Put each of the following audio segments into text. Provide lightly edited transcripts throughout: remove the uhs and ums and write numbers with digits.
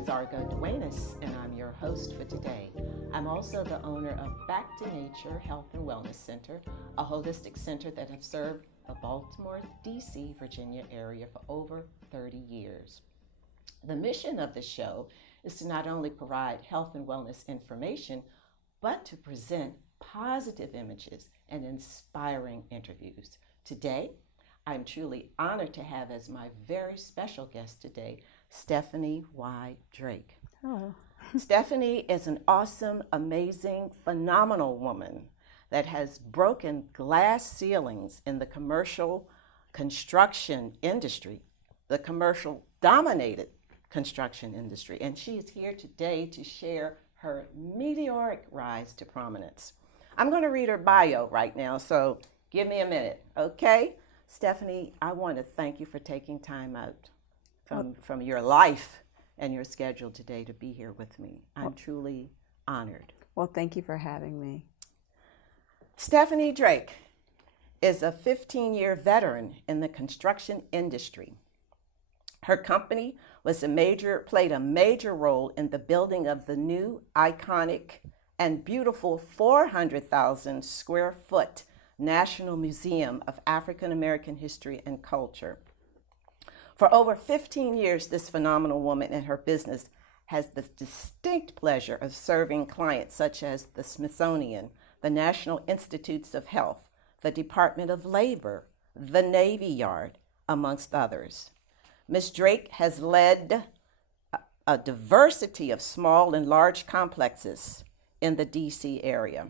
is Argo Duenas, and I'm your host for today. I'm also the owner of Back to Nature Health and Wellness Center, a holistic center that has served the Baltimore, D.C., Virginia area for over 30 years. The mission of the show is to not only provide health and wellness information, but to present positive images and inspiring interviews. Today, I'm truly honored to have as my very special guest today, Stephanie Y. Drake. Hello. Stephanie is an awesome, amazing, phenomenal woman that has broken glass ceilings in the commercial construction industry, the commercial dominated construction industry. And she is here today to share her meteoric rise to prominence. I'm going to read her bio right now, so give me a minute, okay? Stephanie, I want to thank you for taking time out from your life and your schedule today to be here with me. I'm truly honored. Well, thank you for having me. Stephanie Drake is a 15-year veteran in the construction industry. Her company played a major role in the building of the new, iconic, and beautiful 400,000 square foot National Museum of African American History and Culture. For over 15 years, this phenomenal woman and her business has the distinct pleasure of serving clients such as the Smithsonian, the National Institutes of Health, the Department of Labor, the Navy Yard, amongst others. Ms. Drake has led a diversity of small and large complexes in the D.C. area.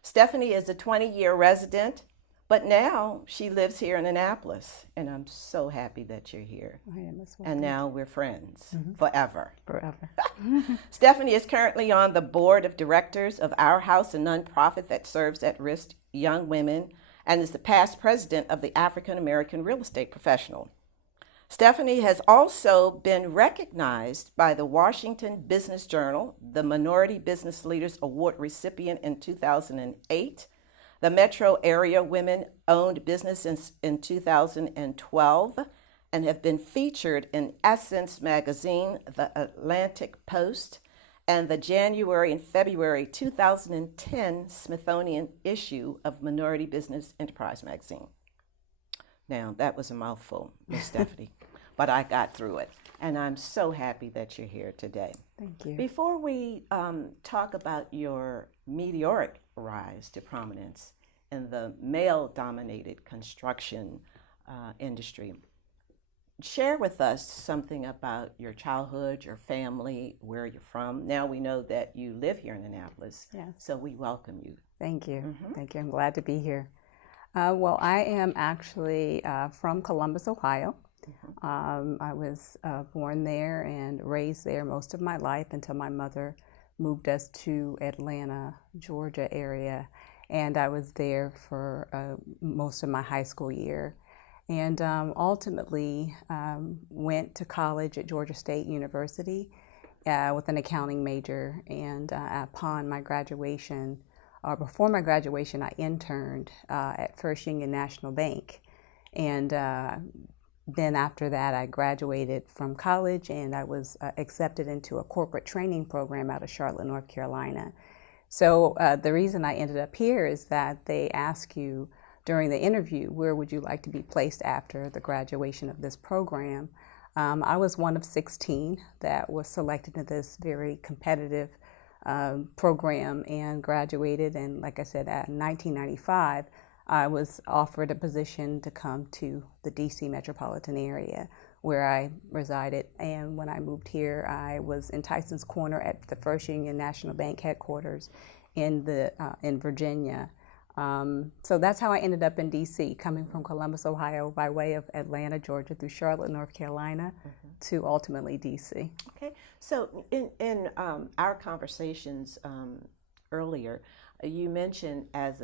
Stephanie is a 20-year resident, but now she lives here in Annapolis, and I'm so happy that you're here. I am as well. And now we're friends forever. Forever. Stephanie is currently on the board of directors of Our House, a nonprofit that serves at-risk young women, and is the past president of the African American Real Estate Professional. Stephanie has also been recognized by the Washington Business Journal, the Minority Business Leaders Award recipient in 2008, the Metro Area Women-Owned Business in 2012, and have been featured in Essence Magazine, the Atlantic Post, and the January and February 2010 Smithsonian issue of Minority Business Enterprise Magazine. Now, that was a mouthful, Miss Stephanie, but I got through it, and I'm so happy that you're here today. Thank you. Before we talk about your meteoric rise to prominence in the male-dominated construction industry, share with us something about your childhood, your family, where you're from. Now we know that you live here in Annapolis, Yes. so we welcome you. Thank you. Thank you. I'm glad to be here. Well, I am actually from Columbus, Ohio. I was born there and raised there most of my life until my mother moved us to Atlanta, Georgia area, and I was there for most of my high school year. And ultimately went to college at Georgia State University with an accounting major, and upon my graduation, before my graduation, I interned at First Union National Bank. And then after that, I graduated from college, and I was accepted into a corporate training program out of Charlotte, North Carolina. So the reason I ended up here is that they ask you during the interview, where would you like to be placed after the graduation of this program? I was one of 16 that was selected in this very competitive program and graduated, and like I said, in 1995 I was offered a position to come to the DC metropolitan area where I resided, and when I moved here I was in Tyson's Corner at the First Union National Bank headquarters in Virginia. So that's how I ended up in DC, coming from Columbus, Ohio by way of Atlanta, Georgia through Charlotte, North Carolina to ultimately DC. Okay, so in our conversations earlier, you mentioned as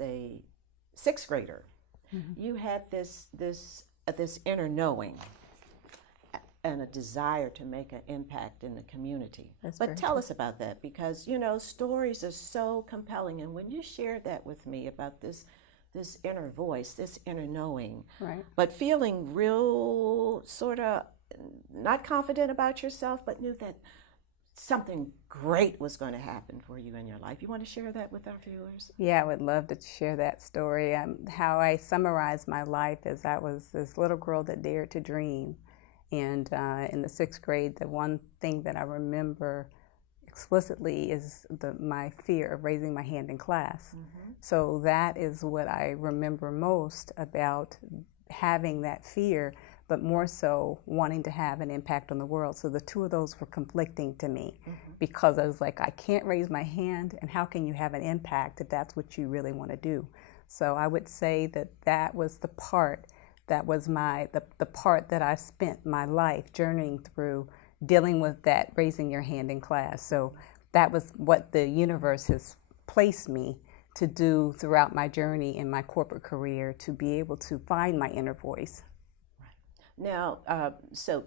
a sixth grader, you had this inner knowing and a desire to make an impact in the community. But tell us about that, because stories are so compelling, and when you shared that with me about this inner voice, this inner knowing, Right. but feeling real sort of not confident about yourself, but knew that something great was going to happen for you in your life. You want to share that with our viewers? Yeah, I would love to share that story. How I summarize my life is I was this little girl that dared to dream. And in the sixth grade, the one thing that I remember explicitly is my fear of raising my hand in class. Mm-hmm. So that is what I remember most about having that fear, but more so wanting to have an impact on the world. So the two of those were conflicting to me, mm-hmm. because I was like, I can't raise my hand, and how can you have an impact if that's what you really want to do? So I would say that that was the part that was the part that I spent my life journeying through, dealing with that raising your hand in class. So that was what the universe has placed me to do throughout my journey in my corporate career, to be able to find my inner voice. Now, so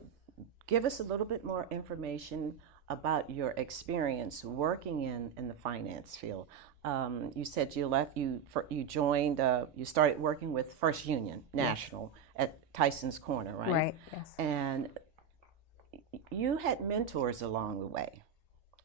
give us a little bit more information about your experience working in the finance field. You said you left, you joined, you started working with First Union National, yes. at Tyson's Corner, right? Right, yes. And you had mentors along the way.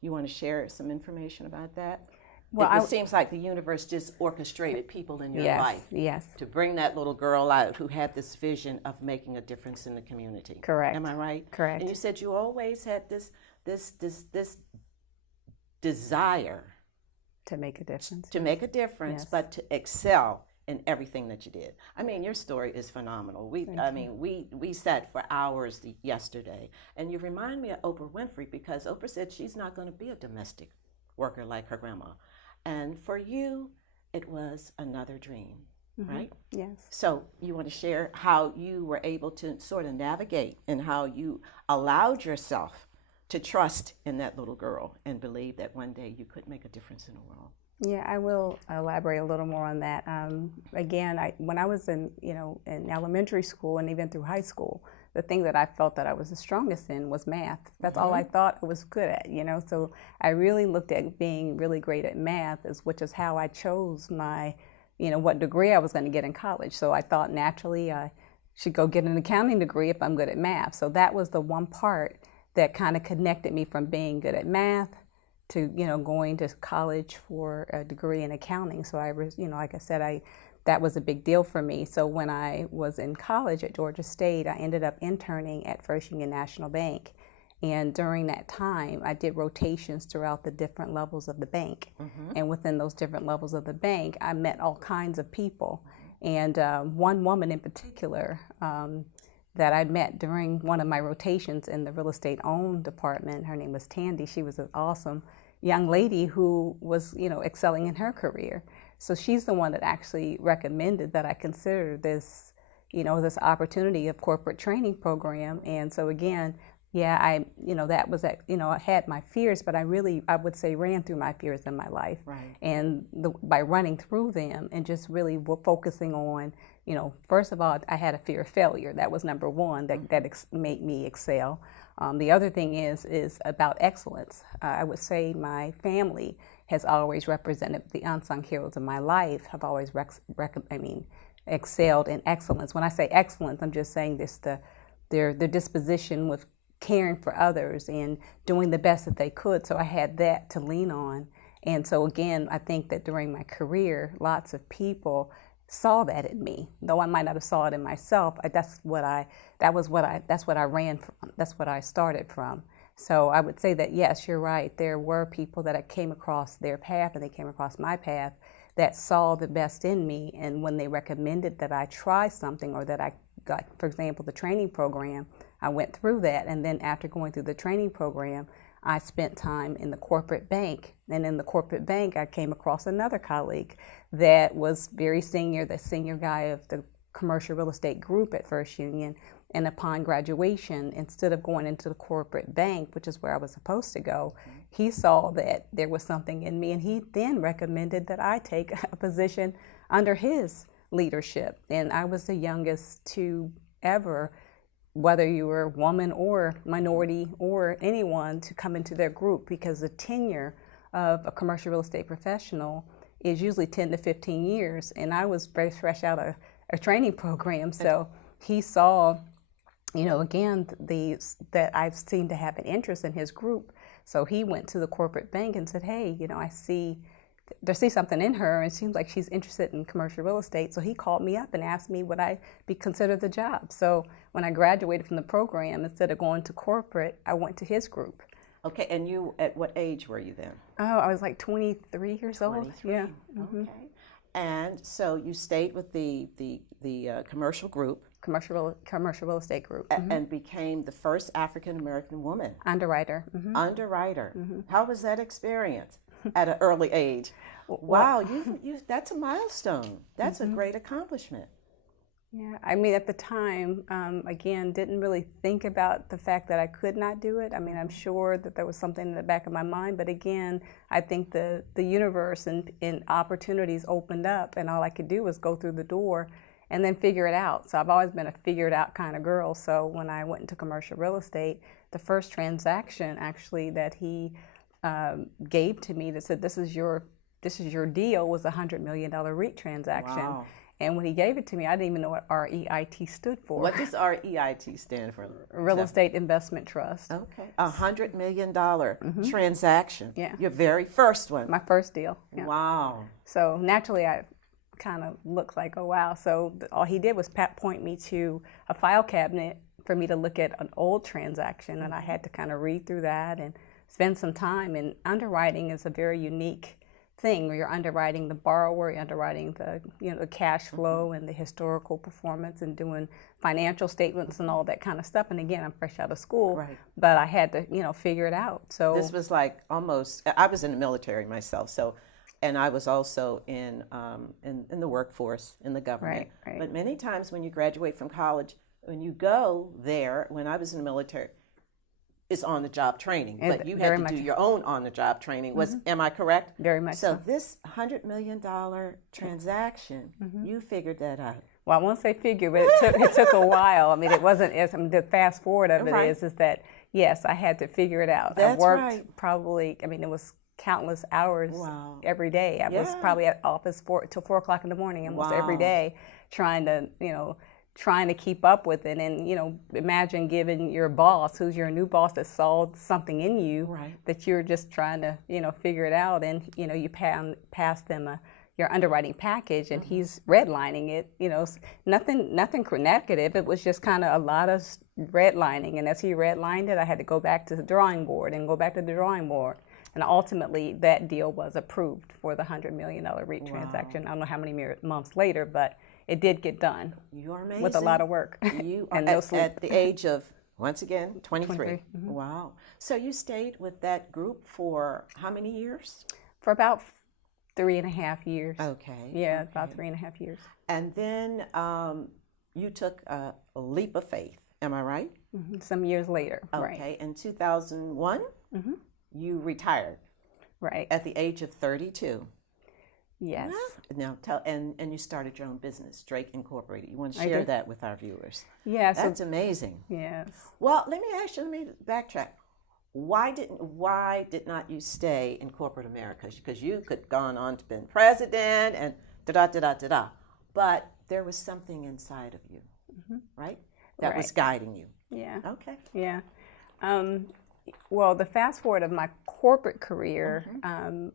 You want to share some information about that? Well, it seems like the universe just orchestrated people in your life, yes, to bring that little girl out who had this vision of making a difference in the community. Correct. Am I right? Correct. And you said you always had this desire to make a difference. To make a difference, yes. But to excel in everything that you did. I mean, your story is phenomenal. We sat for hours yesterday, and you remind me of Oprah Winfrey, because Oprah said she's not going to be a domestic worker like her grandma. And for you, it was another dream, mm-hmm. right? Yes. So you want to share how you were able to sort of navigate, and how you allowed yourself to trust in that little girl and believe that one day you could make a difference in the world. Yeah, I will elaborate a little more on that. Again, when I was in elementary school and even through high school, the thing that I felt that I was the strongest in was math. That's mm-hmm. all I thought I was good at, So I really looked at being really great at math, which is how I chose my, what degree I was going to get in college. So I thought naturally I should go get an accounting degree if I'm good at math. So that was the one part that kind of connected me from being good at math to, going to college for a degree in accounting. So I was, like I said, that was a big deal for me. So when I was in college at Georgia State, I ended up interning at First Union National Bank. And during that time, I did rotations throughout the different levels of the bank. Mm-hmm. And within those different levels of the bank, I met all kinds of people. And one woman in particular that I met during one of my rotations in the real estate owned department, her name was Tandy. She was an awesome young lady who was, excelling in her career. So she's the one that actually recommended that I consider this, this opportunity of corporate training program. And so again, yeah, that was I had my fears, but I would say ran through my fears in my life. Right. And by running through them and just really focusing on, first of all, I had a fear of failure. That was number one that made me excel. The other thing is about excellence. I would say my family has always represented the unsung heroes of my life, have always excelled in excellence. When I say excellence, I'm just saying their disposition with caring for others and doing the best that they could. So I had that to lean on. And so again, I think that during my career, lots of people saw that in me, though I might not have saw it in myself. That's what I ran from. That's what I started from. So I would say that yes, you're right. There were people that I came across their path, and they came across my path, that saw the best in me. And when they recommended that I try something, or that I got, for example, the training program, I went through that. And then after going through the training program, I spent time in the corporate bank. And in the corporate bank, I came across another colleague that was very senior, the senior guy of the commercial real estate group at First Union. And upon graduation, instead of going into the corporate bank, which is where I was supposed to go, he saw that there was something in me, and he then recommended that I take a position under his leadership. And I was the youngest to ever, whether you were a woman or minority or anyone, to come into their group, because the tenure of a commercial real estate professional is usually 10 to 15 years. And I was very fresh out of a training program. So he saw again, that I've seen to have an interest in his group. So he went to the corporate bank and said, hey, I see something in her, and it seems like she's interested in commercial real estate. So he called me up and asked me would I be considered the job. So when I graduated from the program, instead of going to corporate, I went to his group. Okay, and you, at what age were you then? Oh, I was like 23 years old. 23. Yeah. Okay. And so you stayed with the commercial group. Commercial real estate group. And became the first African American woman. Underwriter. Underwriter. How was that experience at an early age? Wow, you that's a milestone. That's a great accomplishment. Yeah, I mean, at the time, again, didn't really think about the fact that I could not do it. I mean, I'm sure that there was something in the back of my mind, but again, I think the universe and opportunities opened up, and all I could do was go through the door and then figure it out. So I've always been a figure it out kind of girl. So when I went into commercial real estate, the first transaction actually that he gave to me that said, this is your deal, was a $100 million REIT transaction. Wow. And when he gave it to me, I didn't even know what REIT stood for. What does REIT stand for? Real Estate Investment Trust. Okay. $100 million transaction. Yeah. Your very first one. My first deal. Yeah. Wow. So naturally, I kind of looked like, oh, wow. So all he did was point me to a file cabinet for me to look at an old transaction, and I had to kind of read through that and spend some time. And underwriting is a very unique thing where you're underwriting the borrower, you're underwriting the cash flow and the historical performance, and doing financial statements and all that kind of stuff. And again, I'm fresh out of school, right, but I had to figure it out. So this was like almost, I was in the military myself, and I was also in the workforce, in the government. Right. But many times when you graduate from college, when you go there, when I was in the military, it's on-the-job training, but you had to do your own on-the-job training. Am I correct? Very much so. So this $100 million transaction, you figured that out. Well, I won't say figure, but it took a while. I mean, it wasn't as, the fast forward of it is that, yes, I had to figure it out. That's I worked right. Probably, it was countless hours every day. I was probably at office till 4 o'clock in the morning almost every day, trying to keep up with it. And imagine giving your boss, who's your new boss, that saw something in you that you're just trying to figure it out, and you pass them your underwriting package, and he's redlining it. Nothing negative. It was just kind of a lot of redlining, and as he redlined it, I had to go back to the drawing board and go back to the drawing board. And ultimately, that deal was approved for the $100 million REIT transaction. I don't know how many months later, but it did get done. You are amazing. With a lot of work. You are at the age of, once again, 23. Wow. So you stayed with that group for how many years? For about 3.5 years. Okay. Yeah, about 3.5 years. And then you took a leap of faith. Am I right? Some years later. Okay. Right. In 2001, you retired. Right. At the age of 32. Yes. Now tell, and you started your own business, Drake Incorporated. You want to share that with our viewers? Yeah. That's amazing. Yes. Well, let me backtrack. Why did not you stay in corporate America? Because you could have gone on to be president and da-da-da-da-da-da. But there was something inside of you, right? That was guiding you. Yeah. Okay. Yeah. Well, the fast forward of my corporate career,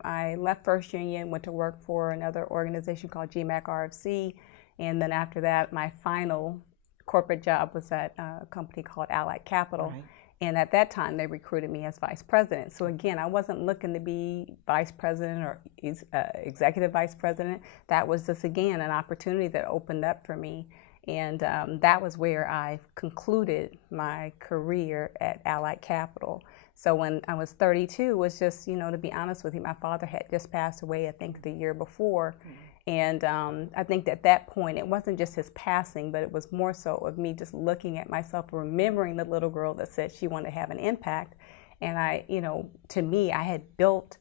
I left First Union, went to work for another organization called GMAC RFC, and then after that, my final corporate job was at a company called Allied Capital. Right. And at that time, they recruited me as vice president. So again, I wasn't looking to be vice president or executive vice president. That was just, again, an opportunity that opened up for me. And that was where I concluded my career at Allied Capital. So when I was 32, it was just, to be honest with you, my father had just passed away, I think, the year before. And I think at that point, it wasn't just his passing, but it was more so of me just looking at myself, remembering the little girl that said she wanted to have an impact. And I, to me, I had built,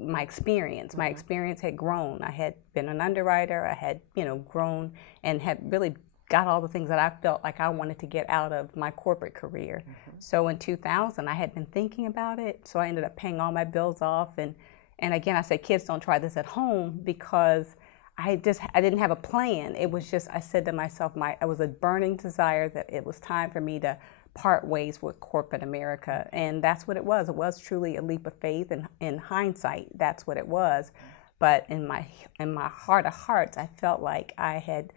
my experience. My experience had grown. I had been an underwriter. I had, grown and had really got all the things that I felt like I wanted to get out of my corporate career. So in 2000, I had been thinking about it. So I ended up paying all my bills off. And again, I say, kids, don't try this at home, because I didn't have a plan. It was just, I said to myself, it was a burning desire that it was time for me to part ways with corporate America. And that's what it was. It was truly a leap of faith, and in hindsight, that's what it was. But in my heart of hearts, I felt like I had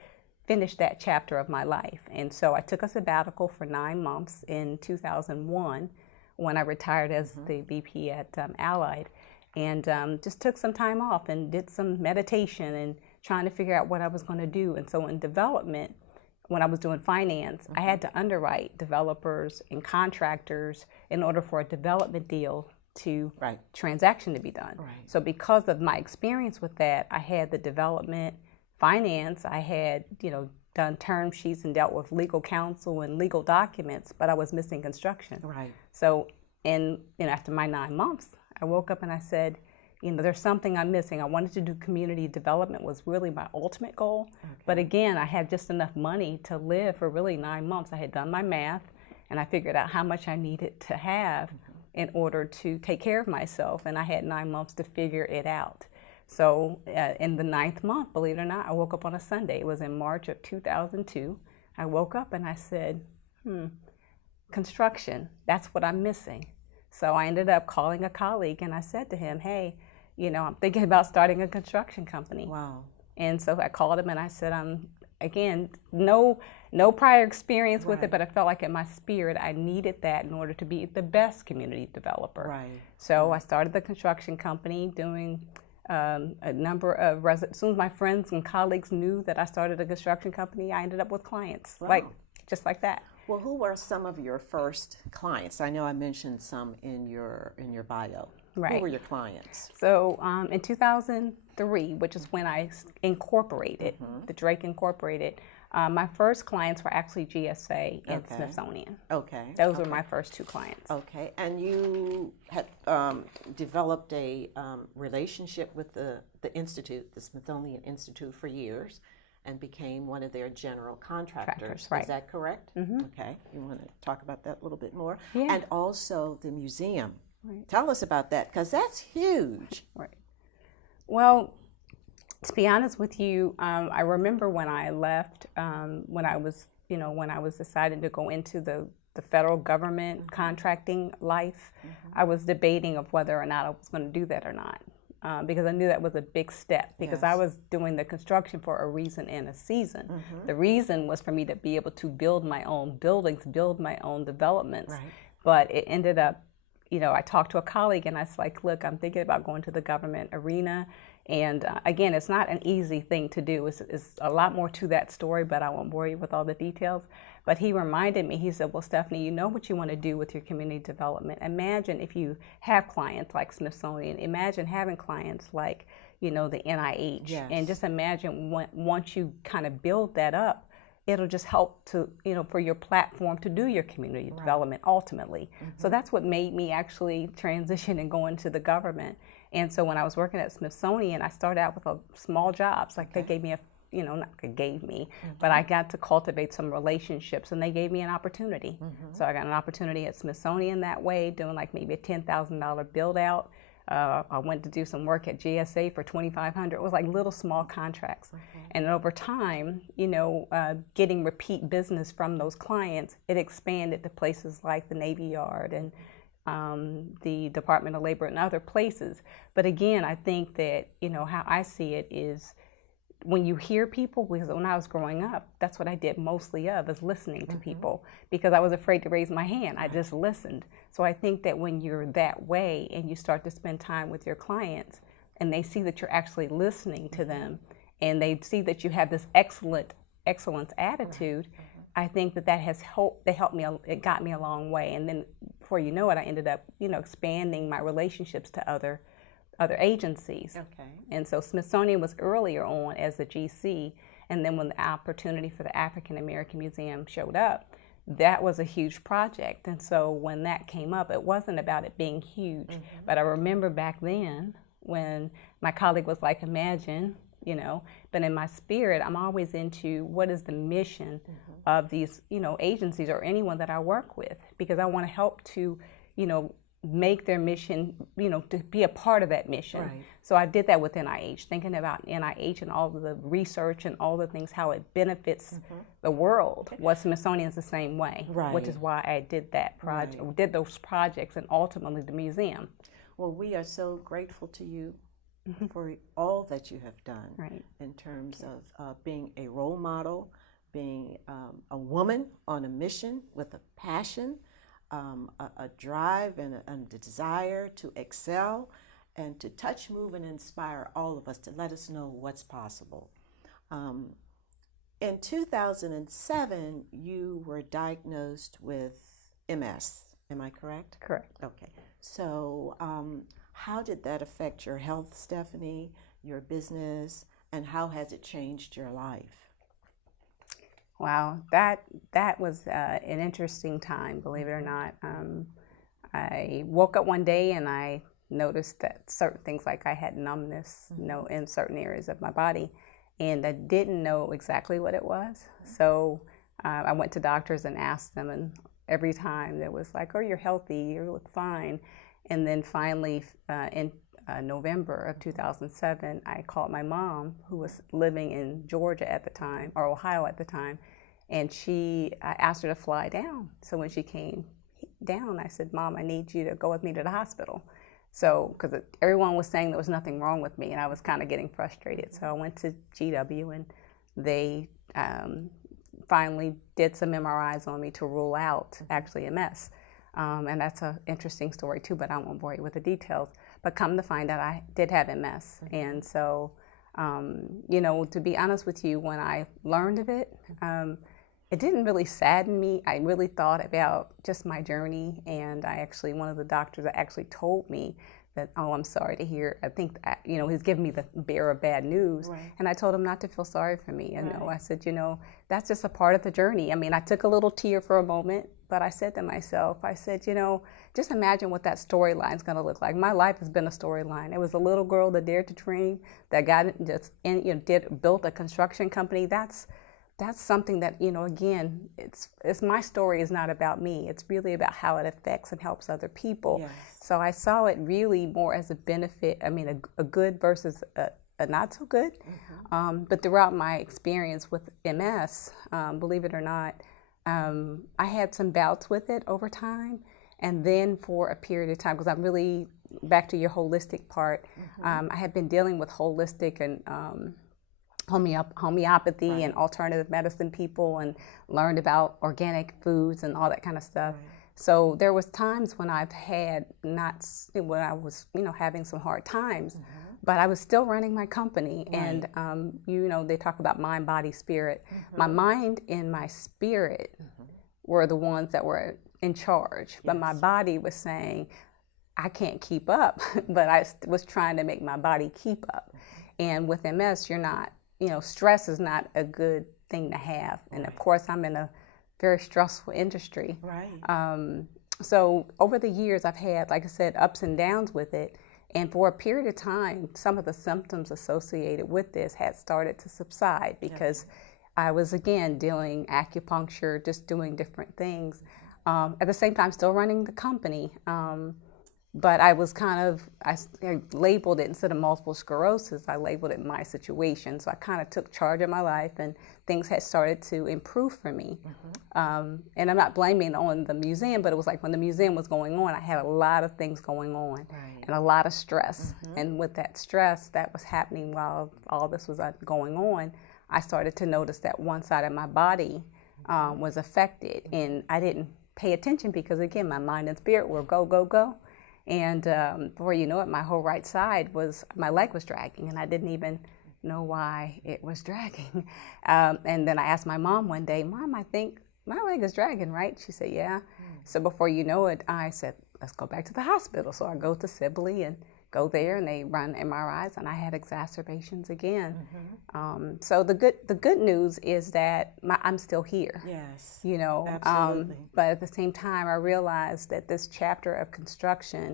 finished that chapter of my life. And so I took a sabbatical for 9 months in 2001 when I retired as the VP at Allied, and just took some time off and did some meditation and trying to figure out what I was going to do. And so in development, when I was doing finance, I had to underwrite developers and contractors in order for a development deal to transaction to be done. Right. So because of my experience with that, I had the development, finance, I had, done term sheets and dealt with legal counsel and legal documents, but I was missing construction. Right. So after my 9 months, I woke up and I said, there's something I'm missing. I wanted to do community development, was really my ultimate goal. Okay. But again, I had just enough money to live for really 9 months. I had done my math and I figured out how much I needed to have in order to take care of myself. And I had 9 months to figure it out. So in the 9th month, believe it or not, I woke up on a Sunday. It was in March of 2002. I woke up and I said, construction, that's what I'm missing. So I ended up calling a colleague and I said to him, hey, I'm thinking about starting a construction company. Wow. And so I called him and I said, again, no prior experience with it, but I felt like in my spirit I needed that in order to be the best community developer. Right. So I started the construction company doing a number of as soon as my friends and colleagues knew that I started a construction company, I ended up with clients, just like that. Well, who were some of your first clients? I know I mentioned some in your bio. Right. Who were your clients? So in 2003, which is when I incorporated, the Drake Incorporated, my first clients were actually GSA and Smithsonian. Okay. Those were my first 2 clients. Okay. And you had developed a relationship with the Institute, the Smithsonian Institute, for years, and became one of their general contractors. Right. Is that correct? Mm-hmm. Okay. You want to talk about that a little bit more? Yeah. And also the museum. Right. Tell us about that, because that's huge. Right. Well, to be honest with you, I remember when I left, when I was deciding to go into the federal government contracting life, I was debating of whether or not I was going to do that or not. Because I knew that was a big step, because I was doing the construction for a reason and a season. The reason was for me to be able to build my own buildings, build my own developments. Right. But it ended up, I talked to a colleague and I was like, look, I'm thinking about going to the government arena. And again, it's not an easy thing to do. It's a lot more to that story, but I won't bore you with all the details. But he reminded me, he said, well, Stephanie, you know what you want to do with your community development. Imagine if you have clients like Smithsonian. Imagine having clients like, the NIH. Yes. And just imagine once you kind of build that up, it'll just help to, for your platform to do your community development ultimately. So that's what made me actually transition and go into the government. And so when I was working at Smithsonian, I started out with small jobs. Like they gave me not they gave me, but I got to cultivate some relationships, and they gave me an opportunity. So I got an opportunity at Smithsonian that way, doing like maybe a $10,000 build out. I went to do some work at GSA for $2,500. It was like little small contracts. And over time, getting repeat business from those clients, it expanded to places like the Navy Yard and the Department of Labor and other places. But again, I think that, how I see it is when you hear people, because when I was growing up, that's what I did mostly of, is listening to people, because I was afraid to raise my hand. I just listened. So I think that when you're that way and you start to spend time with your clients and they see that you're actually listening to them and they see that you have this excellence attitude, I think that has helped me. It got me a long way. And then before you know it, I ended up, expanding my relationships to other agencies. Okay. And so Smithsonian was earlier on as a GC, and then when the opportunity for the African American Museum showed up, that was a huge project. And so when that came up, it wasn't about it being huge, but I remember back then when my colleague was like, imagine, but in my spirit, I'm always into what is the mission of these, agencies or anyone that I work with, because I want to help to, make their mission, to be a part of that mission. Right. So I did that with NIH, thinking about NIH and all of the research and all the things, how it benefits the world. Well, Smithsonian's the same way, Right. which is why I did that project, did those projects, and ultimately the museum. Well, we are so grateful to you for all that you have done Right. in terms of being a role model, being a woman on a mission with a passion, a drive and a desire to excel and to touch, move, and inspire all of us, to let us know what's possible. In 2007, you were diagnosed with MS. Am I correct? Correct. Okay. So how did that affect your health, Stephanie, your business, and how has it changed your life? Wow, that was an interesting time, believe it or not. I woke up one day and I noticed that certain things, like I had numbness, in certain areas of my body, and I didn't know exactly what it was. So I went to doctors and asked them, and every time there was like, "Oh, you're healthy, you look fine." And then finally, in November of 2007, I called my mom, who was living in Georgia at the time, or Ohio at the time, and I asked her to fly down. So when she came down, I said, "Mom, I need you to go with me to the hospital." So, because everyone was saying there was nothing wrong with me, and I was kind of getting frustrated. So I went to GW, and they finally did some MRIs on me to rule out actually MS. And that's an interesting story too, but I won't bore you with the details. But come to find out, I did have MS. And so, to be honest with you, when I learned of it, it didn't really sadden me. I really thought about just my journey, and one of the doctors actually told me that, "Oh, I'm sorry to hear." I think, he's giving me the bearer of bad news. Right. And I told him not to feel sorry for me. And Right. I said, that's just a part of the journey. I mean, I took a little tear for a moment, but I said to myself, just imagine what that storyline is going to look like. My life has been a storyline. It was a little girl that dared to dream, that built a construction company. That's something that, again, it's my story is not about me. It's really about how it affects and helps other people. Yes. So I saw it really more as a benefit, a good versus a not so good. But throughout my experience with MS, believe it or not, I had some bouts with it over time. And then for a period of time, because I'm really, back to your holistic part, I had been dealing with holistic and homeopathy Right. and alternative medicine people, and learned about organic foods and all that kind of stuff. Right. So there was times when I was having some hard times, but I was still running my company. Right. And they talk about mind, body, spirit. My mind and my spirit were the ones that were in charge, but my Yes. body was saying, "I can't keep up." But I was trying to make my body keep up. And with MS, you're not, stress is not a good thing to have. And of course, I'm in a very stressful industry. Right. So over the years, I've had, like I said, ups and downs with it. And for a period of time, some of the symptoms associated with this had started to subside, because I was, again, doing acupuncture, just doing different things. At the same time, still running the company. But I was I labeled it, instead of multiple sclerosis, I labeled it my situation. So I kind of took charge of my life, and things had started to improve for me. And I'm not blaming on the museum, but it was like when the museum was going on, I had a lot of things going on. Right. And a lot of stress. And with that stress that was happening while all this was going on, I started to notice that one side of my body was affected. And I didn't pay attention because, again, my mind and spirit were go, go, go. And before you know it, my whole right side my leg was dragging, and I didn't even know why it was dragging. And then I asked my mom one day, "Mom, I think my leg is dragging, right?" She said, "Yeah." So before you know it, I said, "Let's go back to the hospital." So I go to Sibley and go there and they run MRIs, and I had exacerbations again. So the good news is that I'm still here. Yes. You know, Absolutely. but at the same time, I realized that this chapter of construction,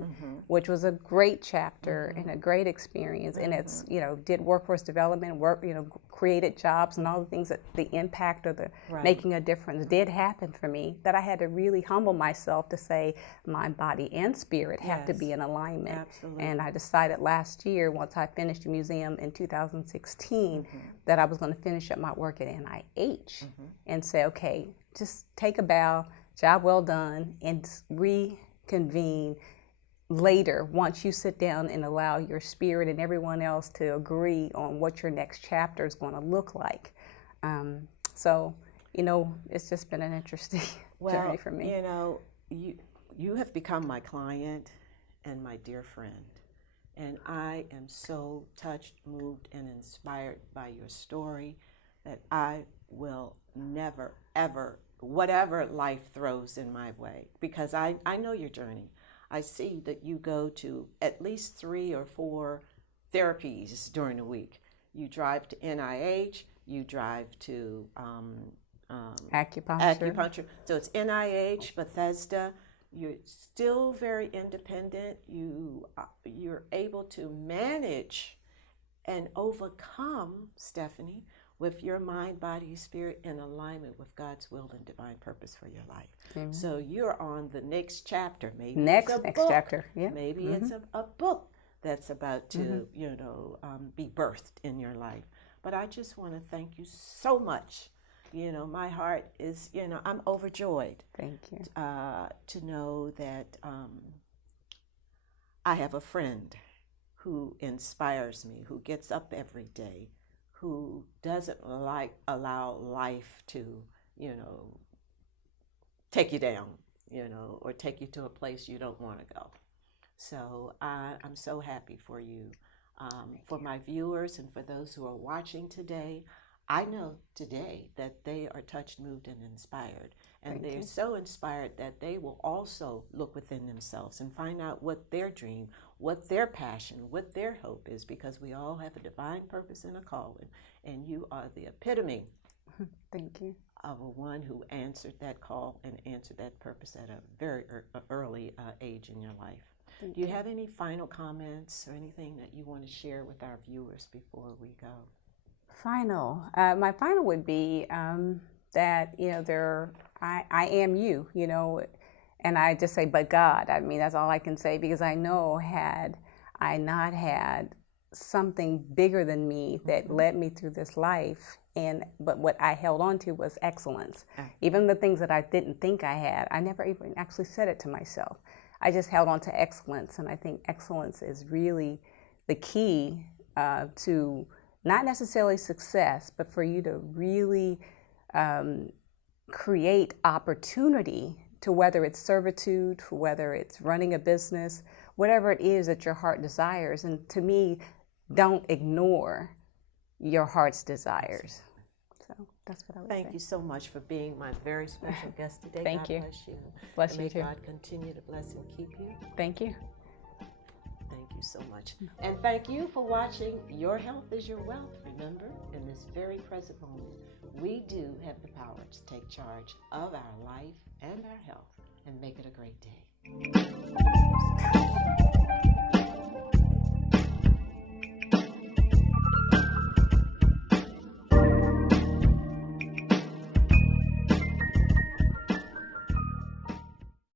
which was a great chapter and a great experience, and it's, you know, did workforce development, created jobs and all the things that the impact of the making a difference did happen for me, that I had to really humble myself to say mind, body, and spirit have to be in alignment. Absolutely. And I decided last year, once I finished the museum in 2016, that I was going to finish up my work at NIH and say, okay, just take a bow, job well done, and reconvene later once you sit down and allow your spirit and everyone else to agree on what your next chapter is going to look like. So, you know, it's just been an interesting journey for me. You know, you have become my client and my dear friend. And I am so touched, moved, and inspired by your story that I will never, ever, whatever life throws in my way, because I know your journey. I see that you go to at least 3 or 4 therapies during the week. You drive to NIH, you drive to acupuncture. So it's NIH, Bethesda. You're still very independent. You're able to manage and overcome, Stephanie, with your mind, body, spirit in alignment with God's will and divine purpose for your life. So you're on the next chapter. Maybe next book. chapter. Yeah. Maybe it's a book that's about to, be birthed in your life. But I just want to thank you so much. You know, my heart is, I'm overjoyed. Thank you. To know that I have a friend who inspires me, who gets up every day, who doesn't allow life to, take you down, or take you to a place you don't want to go. So I'm so happy for you. For my viewers and for those who are watching today, I know today that they are touched, moved, and inspired. And they're so inspired that they will also look within themselves and find out what their dream, what their passion, what their hope is, because we all have a divine purpose and a calling. And you are the epitome Thank you. of a one who answered that call and answered that purpose at a very early age in your life. Do you have any final comments or anything that you want to share with our viewers before we go? My final would be that, I am you, and I just say, but God. I mean, that's all I can say, because I know had I not had something bigger than me that led me through this life, but what I held on to was excellence. Even the things that I didn't think I had, I never even actually said it to myself. I just held on to excellence, and I think excellence is really the key to not necessarily success, but for you to really create opportunity, to whether it's servitude, whether it's running a business, whatever it is that your heart desires. And to me, don't ignore your heart's desires. So that's what I would say. Thank you so much for being my very special guest today. Thank you. God bless you. Bless And you may too. God continue to bless and keep you. Thank you. Thank you so much. And thank you for watching Your Health is Your Wealth. Remember, in this very present moment, we do have the power to take charge of our life and our health and make it a great day.